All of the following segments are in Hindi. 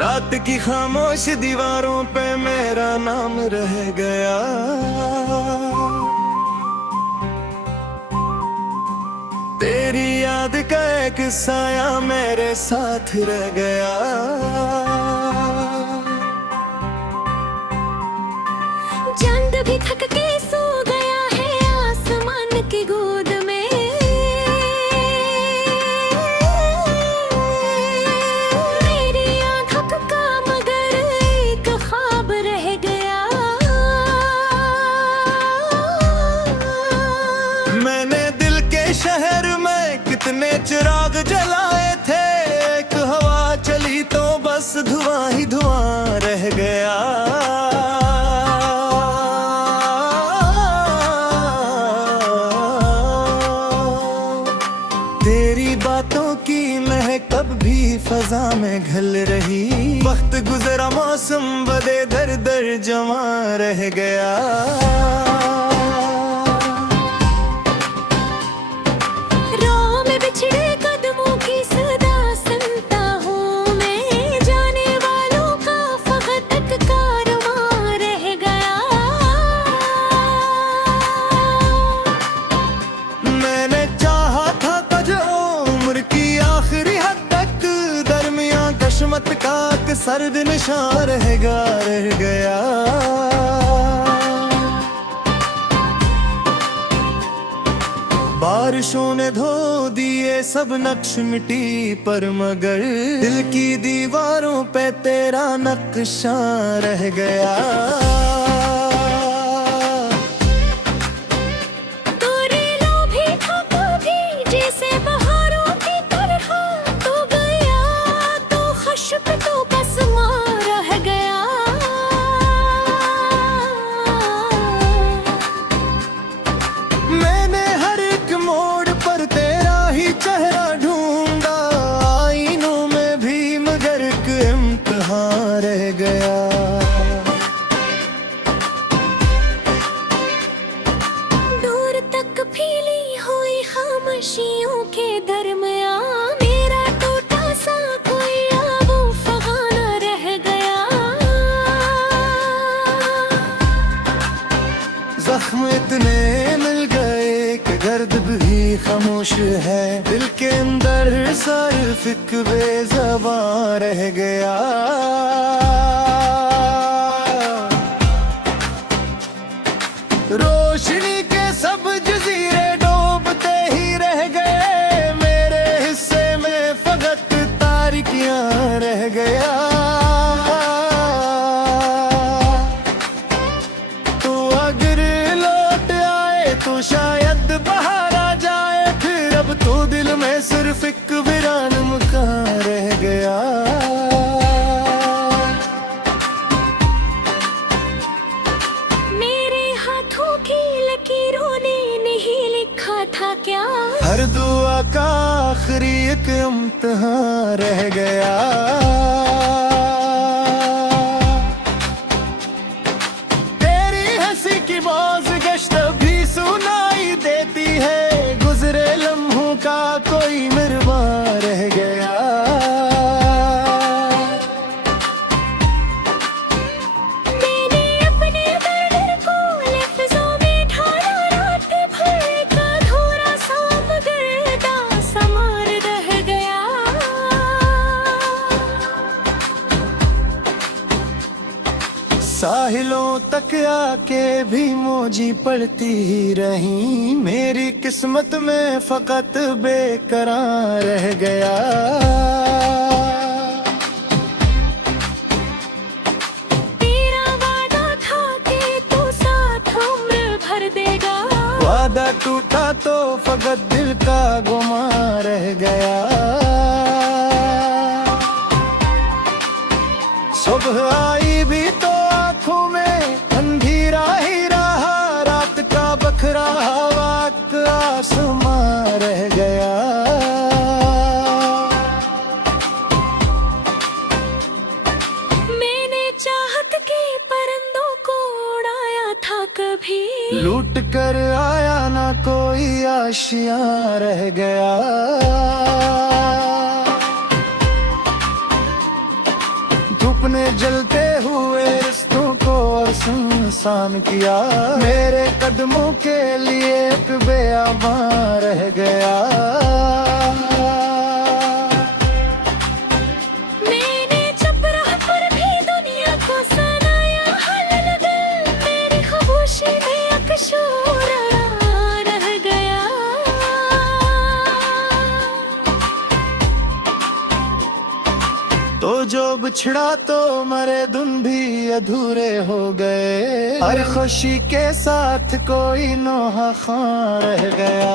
रात की खामोश दीवारों पे मेरा नाम रह गया। तेरी याद का एक साया मेरे साथ रह गया। चांद भी थक के सो गया है आसमान की गोद में। मेरी आँखों का मगर एक ख्वाब रह गया। मैंने दिल के शहर में कितने चिराग जलाए थे, एक हवा चली तो बस धुआं ही धुआं रह गया। तेरी बातों की महक अब भी फजा में घल रही। वक्त गुजरा मौसम बदे दर दर जमा रह गया। राह में बिछड़े कदमों की सदा सुनता हूँ मैं। जाने वालों का फकत एक कारवां रह गया। मैंने चाहा था तुझे उम्र की आखिरी हद तक, दरमियां कशमत का एक सर्द निशान रह गया। बारिशों ने धो दिए सब नक्श मिट्टी पर, मगर दिल की दीवारों पे तेरा नक्शा रह गया। मैंने हर एक मोड़ पर तेरा ही चेहरा ढूंढा, आईनों में भी मगर एक इम्तिहान रह गया। दूर तक फैली हुई खामोशियों के दरमियान मेरा टूटा सा कोई आबो फगाना रह गया। जख्म इतने मिल गए कि गर्द भी खामोश है, दिल के अंदर सिर्फ एक बेज़बान रह गया। रोशनी के सब जजीरे डूबते ही रह गए, मेरे हिस्से में फकत तारिकियां रह गया। तो अगर लौट आए तो शायद बाहर आ जाए, फिर अब तो दिल में सिर्फ एक वीरान मकान रह गया। मेरे हाथों की लकीरों ने नहीं लिखा था क्या, हर दुआ का आखिरी एक इम्तिहान रह गया। तेरी हंसी की बाज़गश्त भी सुनाई देती है, गुजरे लम्हों का कोई मिरवां रह गया। मैंने अपने दर्द को लफ्ज़ों में ढाला, रात भर का अधूरा सा मगर दासमार रह गया। साहिलों तक आके भी मौजी पड़ती ही रही, मेरी किस्मत में फकत बेकरार रह गया। तेरा वादा था कि तू साथ उम्र भर देगा, वादा टूटा तो फकत दिल का गुमा रह गया। सुबह आई भी तो आँखों में अंधेरा ही रहा, रात का बखरा हवा का आसमां रह गया। मैंने चाहत के परिंदों को उड़ाया था कभी, लूट कर आया ना कोई आशियां रह गया। जलते हुए रिश्तों को और सुनसान किया। मेरे कदमों के लिए एक बेआबां रह गया। मैंने चुप रह पर भी दुनिया को सुनाया हाल दिल। मेरी खामोशी में एक शोर रह गया। तो जो बिछड़ा तो मरे धुन भी अधूरे हो गए। हर खुशी के साथ कोई नोहा खां रह गया।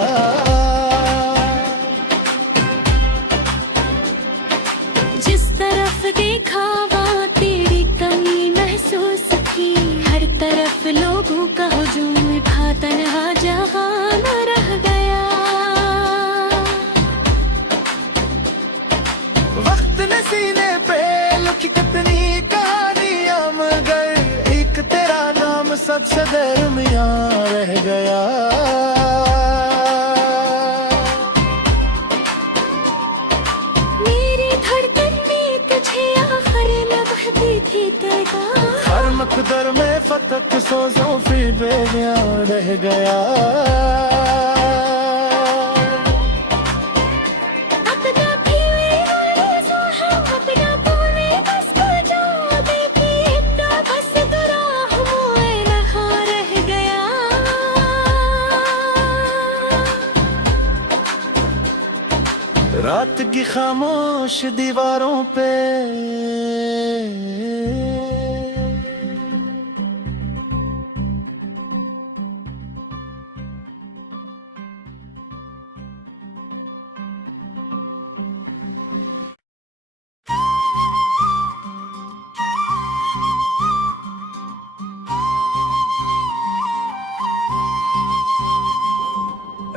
जिस तरफ देखा वहाँ तेरी कमी महसूस की। हर तरफ लोगों का हुजूम था, तन्हा जहां न रह गया। वक्त ने सीने पे लिखी कितनी कहानियां, मगर एक तेरा नाम सबसे दरमियां रह गया। मेरी धड़कन में तुझे आखिर लगती थी तेरा। हर मकदर में फतक सोचो फिर बेनिया रह गया। अपना भी मेरा सोहा, अपना बोले बस को जो देखी इतना बस तेरा हुए नहा रह गया। रात की खामोश दीवारों पे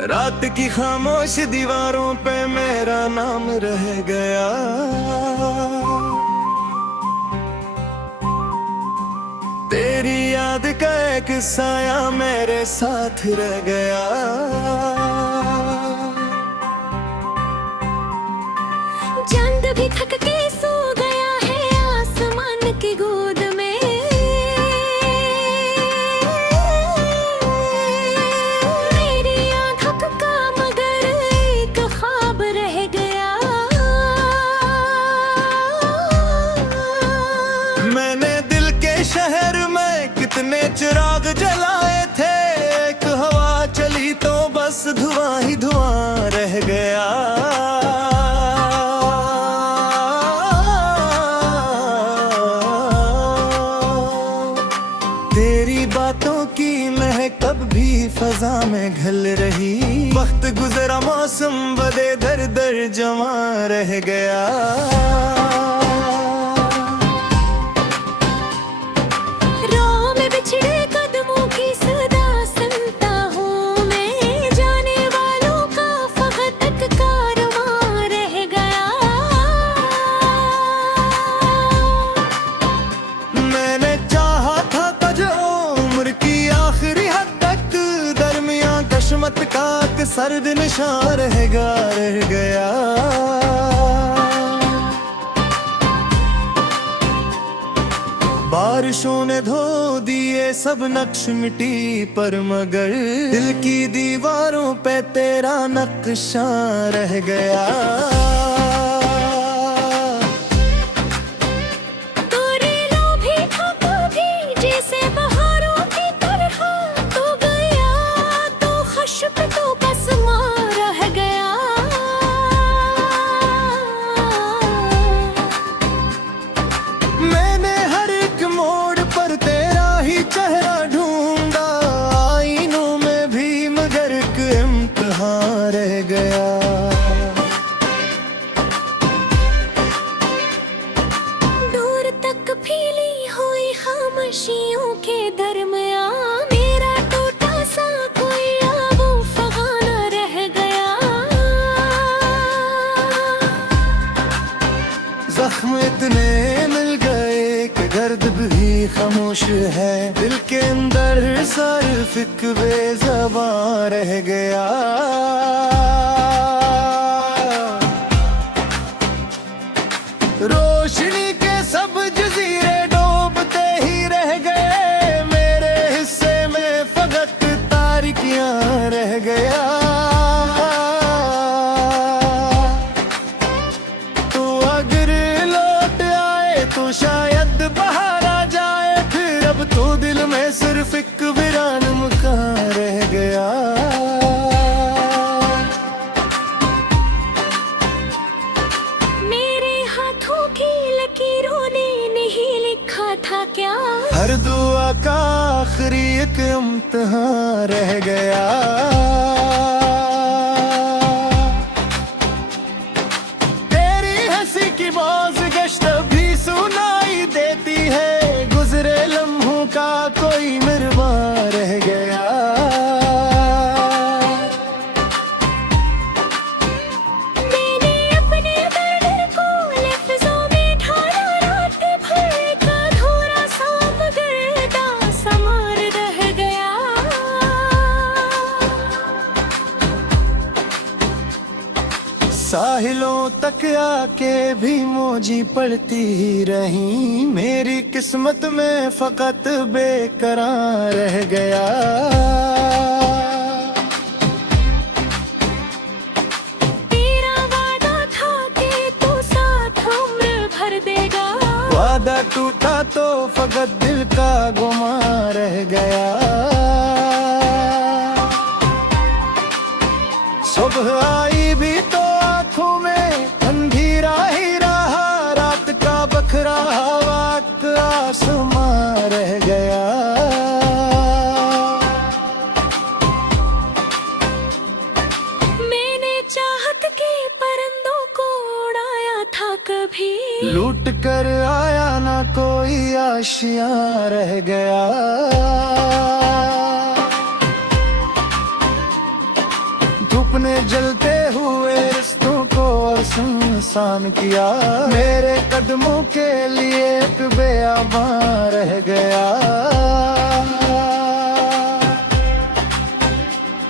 रात की खामोश दीवारों पे मेरा नाम रह गया। तेरी याद का एक साया मेरे साथ रह गया। चांद भी थक के सो गया है आसमान की गोद में। मेरी आँखों का मगर एक ख्वाब रह गया। मैंने दिल के शहर में कितने चिराग जलाए थे। एक हवा चली तो बस धुआं ही धुआं रह गया। तेरी बातों की महक कब भी फजा में घल रही। वक्त गुजरा मौसम बदे दर दर जमा रह गया। राह में बिछड़े कदमों की सदा सुनता हूँ मैं। जाने वालों का फकत एक कारवां रह गया। मैंने चाहा था तुझे उम्र की आखिरी हद तक। दरमियां कशमत का एक सर्द निशान रह गया। बारिशों ने धो दिए सब नक्श मिट्टी पर, मगर दिल की दीवारों पे तेरा नक्शा रह गया। तोरे लोभी था कभी जैसे बहारों की तरह। तो गया तो खुशक तो बस मां रह गया। मैंने हर एक मोड़ पर तेरा ही चेहरा ढूंढा। आईनों में भी मगर एक इम्तिहान रह गया। दूर तक फैली हुई खामोशियों के दरमियां मेरा टूटा सा कोई आबो फगाना रह गया। जख्म इतने मिल गए कि गर्द भी खामोश है। दिल के अंदर सिर्फ एक बेज़बान रह गया। रोशनी के सब जजीरे इम्तिहान रह गया। तेरी हंसी की बाज़गश्त भी सुनाई देती है, गुजरे लम्हों का कोई मिरवा रह गया। मैंने अपने दर्द को लफ्ज़ों में ढाला, रात भर का अधूरा सा मगरदा समार रह गया। साहिलों तक आके भी मौजी पड़ती ही रही, मेरी किस्मत में फकत बेकरार रह गया। तेरा वादा था कि तू साथ उम्र भर देगा, वादा टूटा तो फकत दिल का गुमा रह गया। सुबह आई भी तो आँखों में अंधेरा ही रहा, रात का बखरा हवा का आसमां रह गया। मैंने चाहत के परिंदों को उड़ाया था कभी, लूट कर आया ना कोई आशियां रह गया। धूप ने जलते हुए रिश्तों को और सुनसान किया, मेरे कदमों के लिए एक बेआबां रह गया।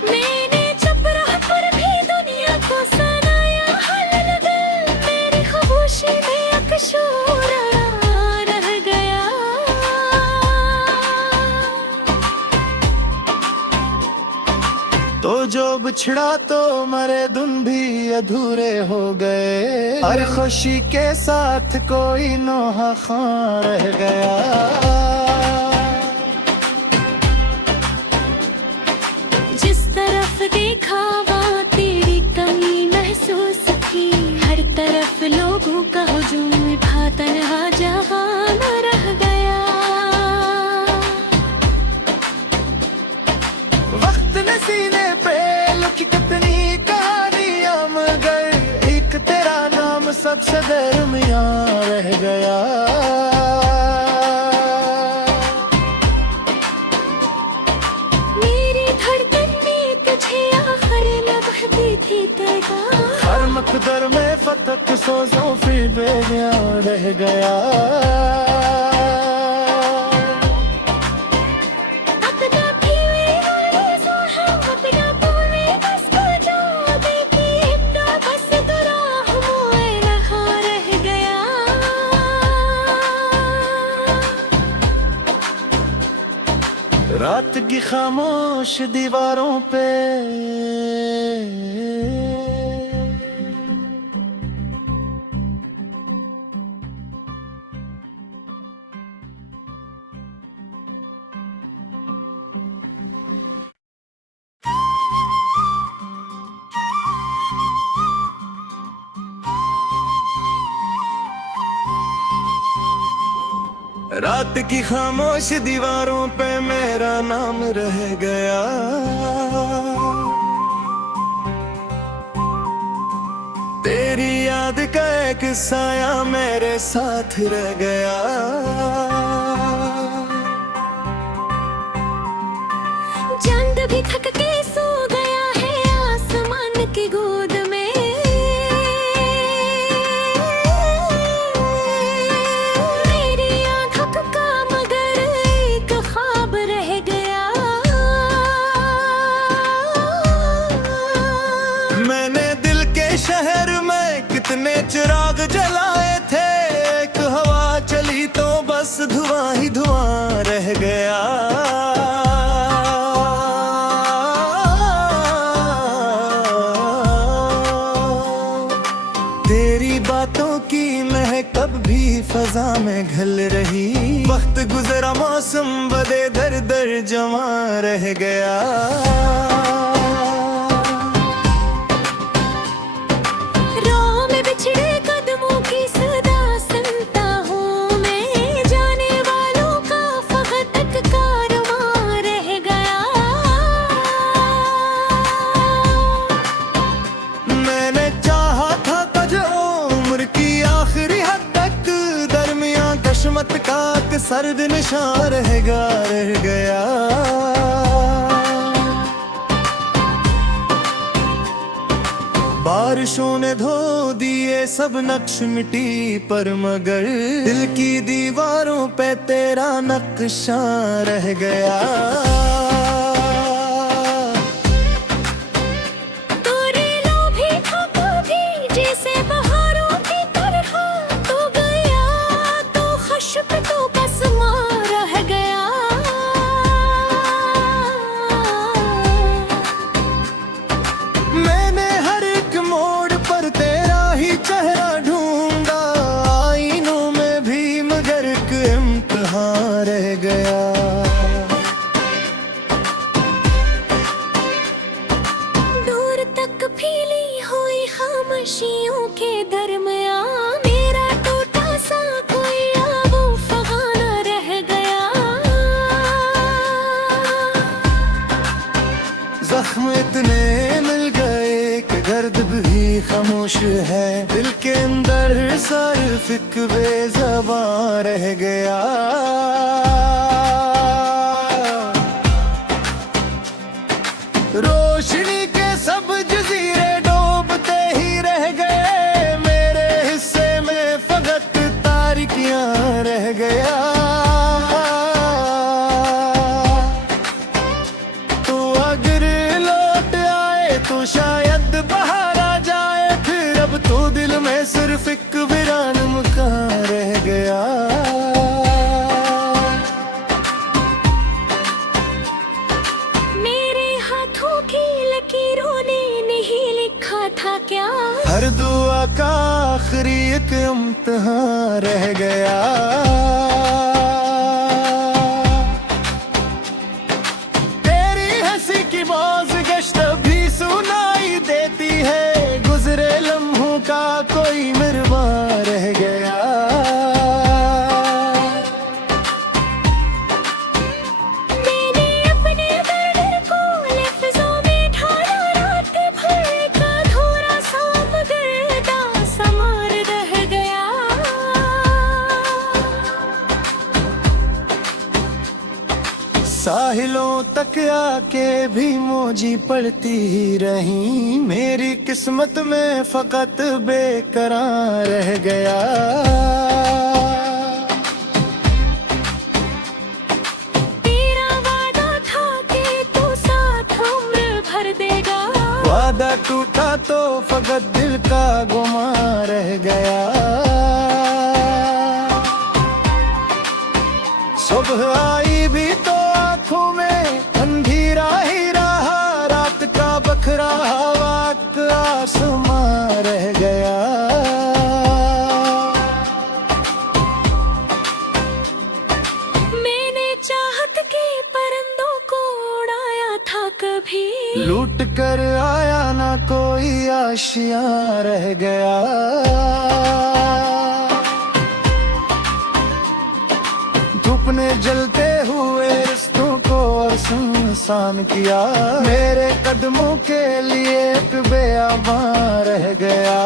मैंने चपराह पर भी दुनिया को सुनाया हाल दिल, मेरी खामोशी में अकशूर रह गया। तो जो बिछड़ा तो मरे धुन भी अधूरे हो गए, हर खुशी के साथ कोई नोहा खां रह गया। जिस तरफ देखा वहाँ तेरी कमी महसूस की, हर तरफ लोगों का हुजूम था, तन्हा जहां न रह गया। वक्त ने सीने पे लिखी कितनी कहानियां, मगर एक तेरा नाम सबसे दरमियां रह गया। मेरी धड़कन में तुझे आखिर लगती थी तेरा, हर मकदर में फतक सोचो फिर बेनिया रह गया। अपना भी मेरा जो है, अपना पूरे बस को जो देखी, इतना बस दुराह मोए रहा रह गया। रात की खामोश दीवारों पे रात की खामोश दीवारों पे मेरा नाम रह गया। तेरी याद का एक साया मेरे साथ रह गया। चांद भी थक के सो गया है आसमान की गोद में, मेरी आँखों का मगर एक ख्वाब रह गया। मैंने दिल के शहर में कितने चिराग जलाए थे, एक हवा चली तो बस धुआं ही धुआं रह गया। तेरी बातों की महक कब भी फजा में घल रही, वक्त गुजरा मौसम बदे दर दर जमा रह गया। राह में बिछड़े कदमों की सदा सुनता हूँ मैं, जाने वालों का फकत कारवां रह गया। निशान रह गया। बारिशों ने धो दिए सब नक्श मिट्टी पर, मगर दिल की दीवारों पे तेरा नक्शा रह गया। रह गया। दूर तक फैली हुई खामोशियों के दरमियान मेरा टूटा सा कोई आबो फगाना रह गया। जख्म इतने मिल गए कि दर्द भी खामोश है, दिल के अंदर सिर्फ एक बेज़बान रह गया। रोशनी के सब जजीरे डूबते ही रह गए, मेरे हिस्से में फकत तारिकियां रह गया। तू अगर लौट आए तो शायद बाहर आ जाए, फिर अब तो दिल में सिर्फ एक वीरान मकान रह गया। था क्या हर दुआ का आखिरी एक इम्तिहान रह गया। तेरी हंसी की बाज़गश्त भी सुनाई देती है, गुजरे लम्हों का कोई मिरवार रह गया। साहिलों तक आके भी मौजी पड़ती ही रही, मेरी किस्मत में फकत बेकरार रह गया। तेरा वादा था कि तू साथ उम्र भर देगा, वादा टूटा तो फकत दिल का गुमा रह गया। सुबह आई भी तो आँखों में अंधेरा ही रहा, रात का बखरा हवा का आसमां रह गया। मैंने चाहत के परिंदों को उड़ाया था कभी, लूट कर आया ना कोई आशियां रह गया। धूप ने जलते हुए रिश्तों को और सुनसान किया, मेरे कदमों के लिए एक बेआबान रह गया।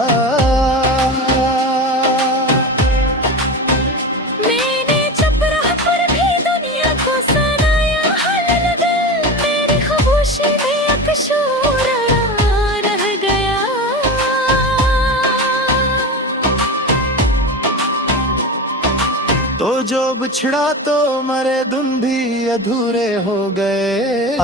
मैंने चपराह पर भी दुनिया को सुनाया हाल दिल, मेरी खामोशी में अकशूर रह गया। तो जो बिछड़ा तो मरे दिन भी अधूरे हो गए।